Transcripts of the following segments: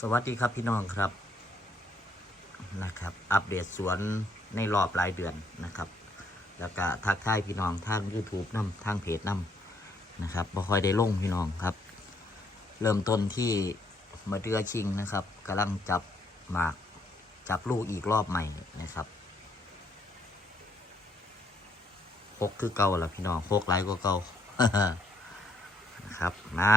สวัสดีครับพี่น้องครับนะครับ อัปเดตสวนในรอบรายเดือนนะครับ แล้วก็ทักทายพี่น้องทาง YouTube นำทางเพจนำนะครับบ่คอยได้ลงพี่น้องครับ เริ่มต้นที่มาเดือชิงนะครับกำลังจับหมากจับลูกอีกรอบใหม่นะครับหกคือเก่าแล้วพี่น้องหกไรก็เก่านะครับมา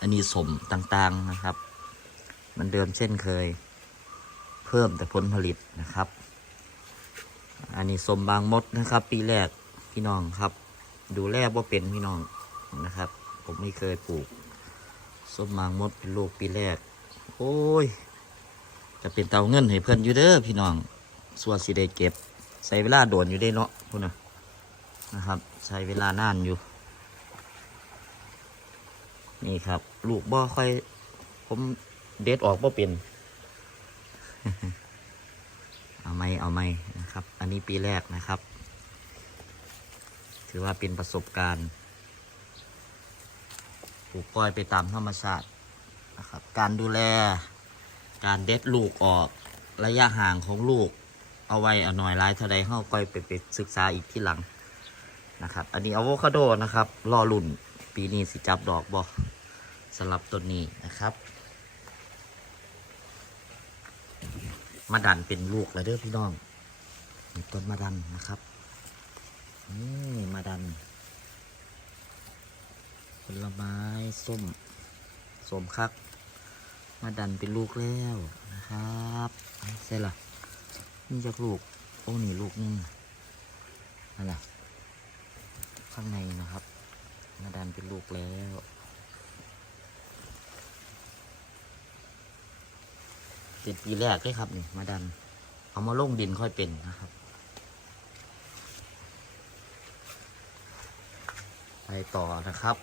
อันนี้สมต่างๆนะครับ มันเดิมเช่นเคย เพิ่มแต่ผลผลิตนะครับ อันนี้สมบางมดนะครับ ปีแรกพี่น้องครับ ดูแลว่าเป็นพี่น้องนะครับ ผมไม่เคยปลูกส้มบางมดเป็นลูกปีแรก โอ้ย จะเป็นเตาเงินให้เพื่อนอยู่เด้อพี่น้องส่วนสิได้เก็บใช้เวลาโดนอยู่ได้เนาะพุ่นนะนะครับ ใช้เวลานานอยู่ นี่ครับ ลูกบ่ค่อย ผมเด็ดออกบ่เป็น เอาไหมเอาไหมนะครับ อันนี้ปีแรกนะครับ ถือว่าเป็นประสบการณ์ปลูกกล้อยไปตามธรรมชาตินะครับ การดูแล การเด็ดลูกออกระยะห่างของลูก เอาไว้เอาหน่อยร้ายเท่าใดเข้าก้อยไปไปศึกษาอีกที่หลังนะครับ อันนี้อะโวคาโดนะครับ รอลุ่น ปีนี้สิจับดอกบอ สำหรับต้นนี้นะครับ มาดันเป็นลูกแล้วเด้อพี่น้องต้นมาดันนะครับนี่มาดันผลไม้ส้มส้มคัก มาดันเป็นลูกแล้วนะครับใช่ละนี่จากลูกโอ้นี่ลูกนึงนั่นแหละข้างในนะครับ มาดันเป็นลูกแล้ว เป็นปีแรกเลยครับนี่มาดัน เอามาลงดินค่อยเป็นนะครับ ไปต่อนะครับ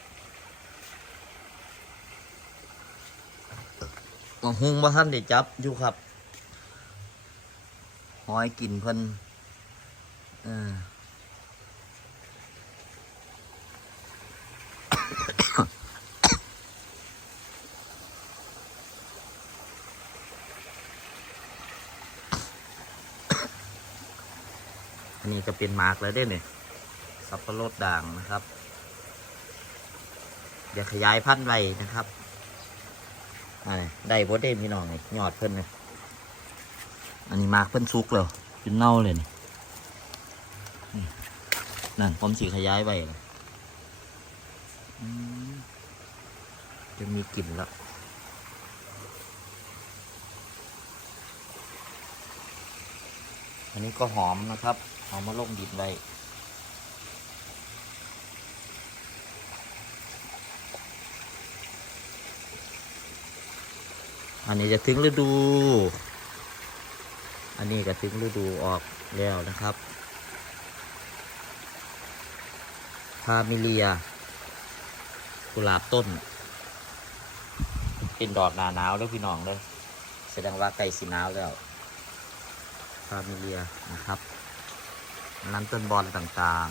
มังหุงว่าท่านได้จับอยู่ครับหอยกินเพิ่นเออ อันนี้จะเป็นมาร์กแล้วเด้เนี่ยสับปะรดด่างนะครับ เดี๋ยวขยายพันธุ์ไว้นะครับอันนี้ได้บดได้พี่น้องนี่ยอดเพิ่นเลยอันนี้มาร์กเพิ่นซุกแล้วจนเน่าเลยนี่นี่นั่นผมสีขยายไว้เลยจะมีกลิ่นแล้วอันนี้ก็หอมนะครับ เอามาลงดินไว้อันนี้จะถึงฤดู อันนี้ก็ถึงฤดูออกแล้วนะครับพามิเลีย กุหลาบต้น เป็นดอกหนาหนาวแล้วพี่น้องเลยแสดงว่าใกล้สีหนาวแล้วฟามิเลียนะครับ น้ำต้นบอลต่าง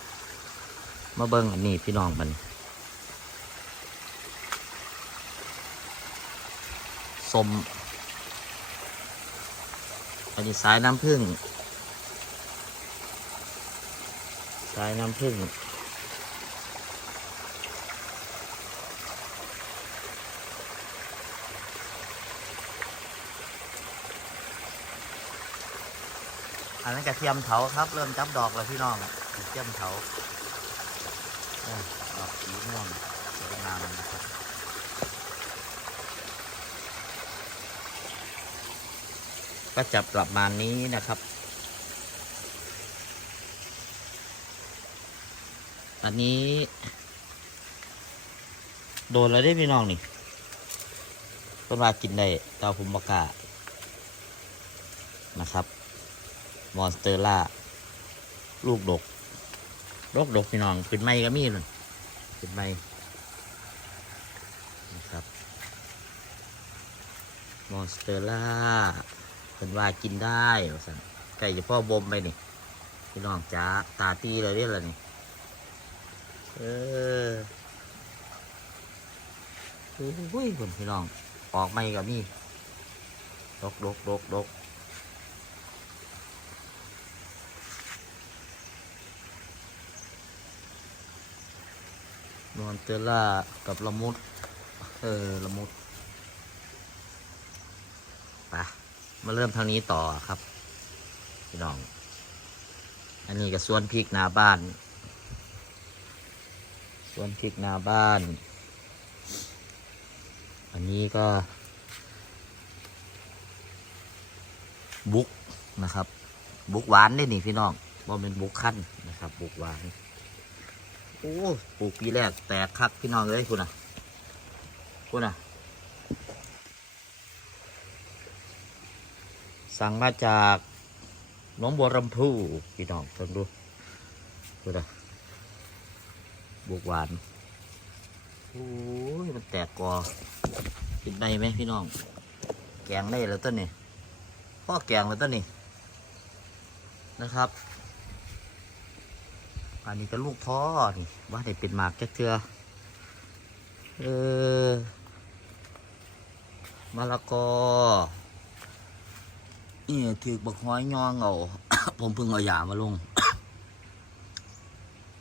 ๆ มาเบิ้งอันนี้พี่น้องมันสมอันนี้สายน้ำผึ้งสายน้ำผึ้ง อันนั้นกระเทียมเถาครับ เริ่มจับดอกแล้วพี่น้องกระเทียมเถาโอ้ดอกสีม่วงสวยงามนะครับก็จะประมาณนี้นะครับ อันนี้ โดนแล้วได้พี่น้องนี่ต้นว่ากินได้เตาภูมิปากานะครับ มอนสเตอร่า ลูกดกดกดกพี่น้องขึ้นไม้ก็มีเลยขึ้นไม้นะครับ มอนสเตอร่าเป็นว่ากินได้สั่นไก่จะพ่อบมไปนี่พี่น้องจ้าตาตีเลยเรียกอะไรนี่เออโอ้ยคนพี่น้องออกไม่กับนี่ดกดกดกดก นอนเตอล่ากับละมุด เออ ละมุดไปมาเริ่มทางนี้ต่อครับ พี่น้อง อันนี้ก็สวนพริกนาบ้านสวนพริกนาบ้าน อันนี้ก็ บุกนะครับ บุกหวานได้นี่พี่น้องว่าเป็นบุกขั้นนะครับ บุกหวาน โอ้ปลูกปีแรกแตกคักพี่น้องเลยคุณอะคุณอะ สั่งมาจากน้องบัวลำพูพี่น้องเพิ่งดูคุณอะบุกหวานโอ้ยมันแตกกอกินได้ไหมพี่น้อง แกงได้แล้วต้นนี่พ่อแกงแล้วต้นนี่นะครับ อันนี้ก็ลูกท้อนี่ว่าได้เป็นหมากจักเทือเออมะละกอนี่ถือบักห้อยยองเอา ผมเพิ่งเอายามาลง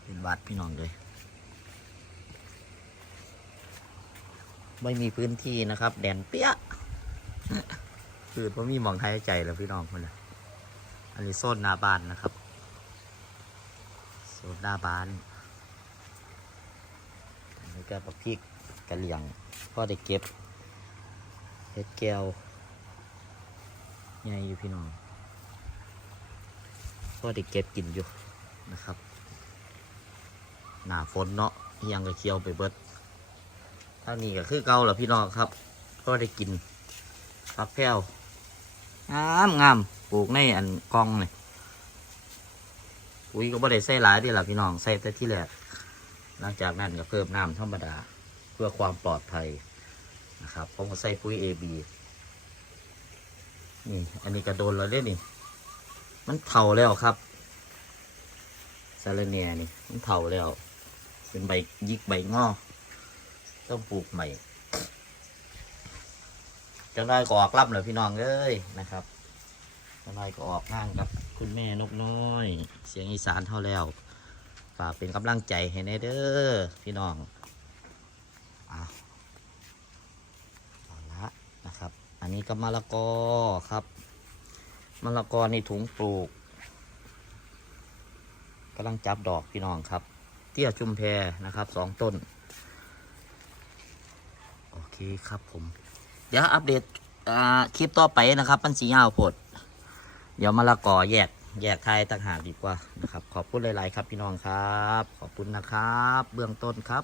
เป็นหวัดพี่น้องเลยไม่มีพื้นที่นะครับ แดนเปี้ยคือผมมีมองหายใจแล้วพี่น้องคนละอันนี้โซนนาบานนะครับ หน้าบ้านอันนี้ก็ปักพริกกระเหลี่ยงพ่อได้เก็บเห็ดแก้วใหญ่อยู่พี่น้องพ่อได้เก็บกินอยู่นะครับ หน้าฝนเนาะยังก็เคี้ยวไปเบิดท่านี้ก็คือเก่าแล้วพี่น้องครับพ่อได้กินผักแพรวงามงามปลูกในอันกองนี่ ปุ๋ยก็บ่ได้ใส่หลายดีล่ะพี่น้องใส่แต่ที่แรกหลังจากนั้นก็เพิ่มน้ำธรรมดาเพื่อความปลอดภัยนะครับผมก็ใส่ปุ๋ย AB นี่ อันนี้กระโดนแล้วเด้นี่ มันเถ่าแล้วครับซาเลเนียนี่ มันเถ่าแล้ว เป็นใบยิกใบงอ ต้องปลูกใหม่จะได้ก็ออกรับเลยพี่น้องเอ้ยนะครับทนายก็ออกงานกับ คุณแม่นกน้อย เสียงอีสานเท่าแล้วฝากเป็นกำลังใจให้แนเด้อพี่น้องเอาเอาละนะครับ อันนี้ก็มะละกอครับมะละกอในถุงปลูกกำลังจับดอกพี่น้องครับ เตี้ยจุมแพนะครับสองต้น โอเคครับผม เดี๋ยวอัปเดตคลิปต่อไปนะครับมันสียาวโพด เดี๋ยวมะละกอแยก แยกไทยต่างหากดีกว่านะครับ ขอบคุณหลาย ๆ ครับพี่น้องครับ ขอบคุณนะครับ เบื้องต้นครับ